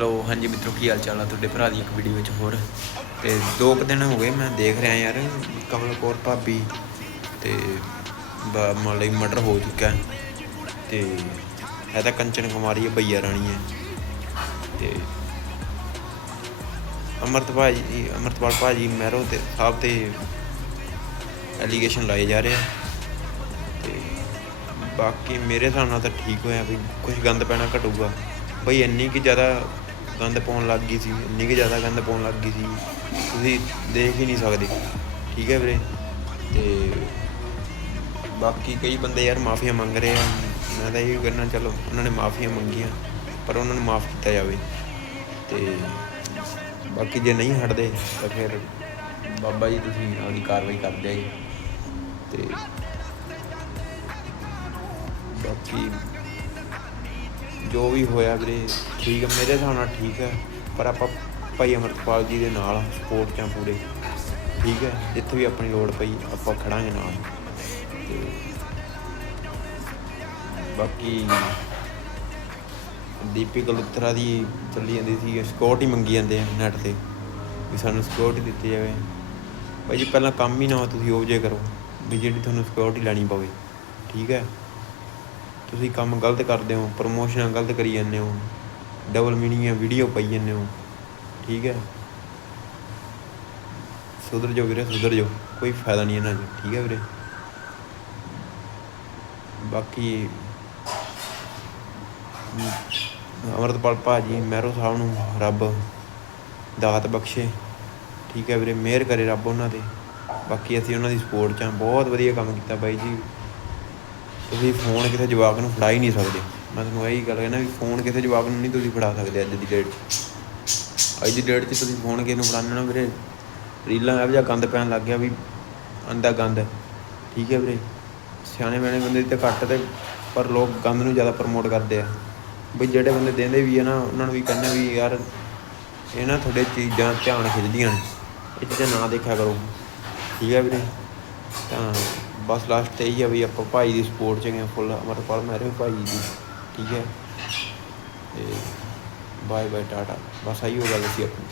ਲੋ ਹਾਂਜੀ ਮਿੱਤਰੋ, ਕੀ ਹਾਲ ਚਾਲ ਆ ਤੁਹਾਡੇ ਭਰਾ ਦੀ ਇੱਕ ਵੀਡੀਓ ਵਿੱਚ ਹੋਰ? ਤੇ ਦੋ ਕੁ ਦਿਨ ਹੋ ਗਏ, ਮੈਂ ਦੇਖ ਰਿਹਾ ਯਾਰ, ਕਮਲ ਕੌਰ ਭਾਬੀ ਤੇ ਬ- ਮੰਨ ਮਰਡਰ ਹੋ ਚੁੱਕਾ ਹੈ। ਤੇ ਇਹ ਤਾਂ ਕੰਚਨ ਕੁਮਾਰੀ ਹੈ, ਭਈਆ ਰਾਣੀ ਹੈ। ਤੇ ਅਮਰਤ ਭਾਜੀ ਅਮਰਤਪਾਲ ਭਾਜੀ ਮਹਿਰੋ ਤੇ ਸਾਹਿਬ ਤੇ ਐਲੀਗੇਸ਼ਨ ਲਾਏ ਜਾ ਰਹੇ ਆ। ਤੇ ਬਾਕੀ ਮੇਰੇ ਹਿਸਾਬ ਨਾਲ ਤਾਂ ਠੀਕ ਹੋਇਆ ਵੀ ਕੁਝ ਗੰਦ ਪੈਣਾ ਘਟੂਗਾ। ਬਈ ਇੰਨੀ ਕਿ ਜ਼ਿਆਦਾ ਗੰਦ ਪਾਉਣ ਲੱਗ ਗਈ ਸੀ, ਇੰਨੀ ਕਿ ਜ਼ਿਆਦਾ ਗੰਦ ਪਾਉਣ ਲੱਗ ਗਈ ਸੀ, ਤੁਸੀਂ ਦੇਖ ਹੀ ਨਹੀਂ ਸਕਦੇ। ਠੀਕ ਹੈ ਵੀਰੇ? ਤੇ ਬਾਕੀ ਕਈ ਬੰਦੇ ਯਾਰ ਮਾਫੀਆਂ ਮੰਗ ਰਹੇ ਆ। ਮੈਂ ਤਾਂ ਇਹ ਕਰਨਾ ਚਲੋ, ਉਹਨਾਂ ਨੇ ਮਾਫੀਆਂ ਮੰਗੀਆਂ, ਪਰ ਉਹਨਾਂ ਨੂੰ ਮਾਫ ਕੀਤਾ ਜਾਵੇ। ਤੇ ਬਾਕੀ ਜੇ ਨਹੀਂ ਹਟਦੇ, ਤਾਂ ਫਿਰ ਬਾਬਾ ਜੀ, ਤੁਸੀਂ ਆਪਣੀ ਕਾਰਵਾਈ ਕਰਦੇ ਜੀ। ਤੇ ਬਾਕੀ ਜੋ ਵੀ ਹੋਇਆ ਵੀਰੇ, ਠੀਕ ਹੈ ਮੇਰੇ ਹਿਸਾਬ ਨਾਲ ਠੀਕ ਹੈ ਪਰ ਆਪਾਂ ਭਾਈ ਅਮਰਪਾਲ ਜੀ ਦੇ ਨਾਲ ਸਪੋਰਟ ਚ ਹਾਂ ਪੂਰੇ, ਠੀਕ ਹੈ ਜਿੱਥੇ ਵੀ ਆਪਣੀ ਲੋੜ ਪਈ, ਆਪਾਂ ਖੜਾਂਗੇ ਨਾਲ। ਤੇ ਬਾਕੀ ਦੀਪੀ ਗਲੁੱਤਰਾ ਦੀ ਚੱਲੀ ਜਾਂਦੀ ਸੀ ਸਿਕਿਉਰਿਟੀ ਮੰਗੀ ਜਾਂਦੇ ਆ ਨੈਟ ਤੇ, ਵੀ ਸਾਨੂੰ ਸਿਕਿਉਰਿਟੀ ਦਿੱਤੀ ਜਾਵੇ। ਭਾਈ ਜੀ, ਪਹਿਲਾਂ ਕੰਮ ਹੀ ਨਾ ਹੋ ਤੁਸੀਂ ਉਹ ਜੇ ਕਰੋ, ਵੀ ਜਿਹੜੀ ਤੁਹਾਨੂੰ ਸਿਕਿਉਰਿਟੀ ਲੈਣੀ ਪਵੇ, ਠੀਕ ਹੈ ਤੁਸੀਂ ਕੰਮ ਗਲਤ ਕਰਦੇ ਹੋ ਪ੍ਰਮੋਸ਼ਨਾਂ ਗਲਤ ਕਰੀ ਜਾਂਦੇ ਹੋ ਡਬਲ ਮੀਨਿੰਗ ਵੀਡੀਓ ਪਾਈ ਜਾਂਦੇ ਹੋ ਠੀਕ ਹੈ? ਸੁਧਰ ਜਾਓ ਵੀਰੇ ਸੁਧਰ ਜਾਓ ਕੋਈ ਫਾਇਦਾ ਨਹੀਂ ਇਹਨਾਂ 'ਚ ਠੀਕ ਹੈ ਵੀਰੇ? ਬਾਕੀ ਅਮ, ਅਮਰਤਪਾਲ ਭਾਜੀ ਮਹਿਰੋ ਸਾਹਿਬ ਨੂੰ ਰੱਬ ਦਾਤ ਬਖਸ਼ੇ ਠੀਕ ਹੈ ਵੀਰੇ ਮਿਹਰ ਕਰੇ ਰੱਬ ਉਹਨਾਂ ਤੇ ਬਾਕੀ ਅਸੀਂ ਉਹਨਾਂ ਦੀ ਸਪੋਰਟ 'ਚ ਹਾਂ ਬਹੁਤ ਵਧੀਆ ਕੰਮ ਕੀਤਾ ਬਾਈ ਜੀ। ਤੁਸੀਂ ਫੋਨ ਕਿਸੇ ਜਵਾਕ ਨੂੰ ਫੜਾ ਹੀ ਨਹੀਂ ਸਕਦੇ। ਮੈਂ ਤੁਹਾਨੂੰ ਇਹੀ ਗੱਲ ਕਹਿੰਦਾ ਵੀ ਫੋਨ ਕਿਸੇ ਜਵਾਕ ਨੂੰ ਨਹੀਂ ਤੁਸੀਂ ਫੜਾ ਸਕਦੇ ਅੱਜ ਦੀ ਡੇਟ 'ਚ। ਅੱਜ ਦੀ ਡੇਟ 'ਚ ਤੁਸੀਂ ਫੋਨ ਕਿਸੇ ਨੂੰ ਫੜਾਉਣਾ ਨਾ ਵੀਰੇ। ਰੀਲਾਂ ਇਹੋ ਜਿਹਾ ਗੰਦ ਪੈਣ ਲੱਗ ਗਿਆ ਵੀ ਅੰਦਾ ਗੰਦ ਠੀਕ ਹੈ ਵੀਰੇ। ਸਿਆਣੇ ਬਿਆਣੇ ਬੰਦੇ ਤੇ ਘੱਟ ਤੇ, ਪਰ ਲੋਕ ਗੰਦ ਨੂੰ ਜ਼ਿਆਦਾ ਪ੍ਰਮੋਟ ਕਰਦੇ ਆ। ਬਈ ਜਿਹੜੇ ਬੰਦੇ ਦਿੰਦੇ ਵੀ ਆ ਨਾ, ਉਹਨਾਂ ਨੂੰ ਵੀ ਕਹਿੰਦਾ ਵੀ ਯਾਰ ਇਹ ਨਾ ਤੁਹਾਡੇ ਚੀਜ਼ਾਂ ਧਿਆਨ ਖਿੱਚਦੀਆਂ ਨੇ। ਇਹ ਚੀਜ਼ਾਂ ਨਾ ਦੇਖਿਆ ਕਰੋ। ਠੀਕ ਹੈ ਵੀਰੇ। ਤਾਂ ਬਸ ਲਾਸਟ ਤੇ ਇਹੀ ਆ ਵੀ ਆਪਾਂ ਭਾਈ ਦੀ ਸਪੋਰਟ ਚ ਗਏ ਫੁੱਲ ਅਮਰਪਾਲ ਮੇਰੇ ਭਾਈ ਦੀ, ਠੀਕ ਹੈ? ਤੇ ਬਾਏ ਬਾਏ ਟਾਟਾ। ਬਸ ਆਹੀ ਗੱਲ ਸੀ ਆਪਣੀ।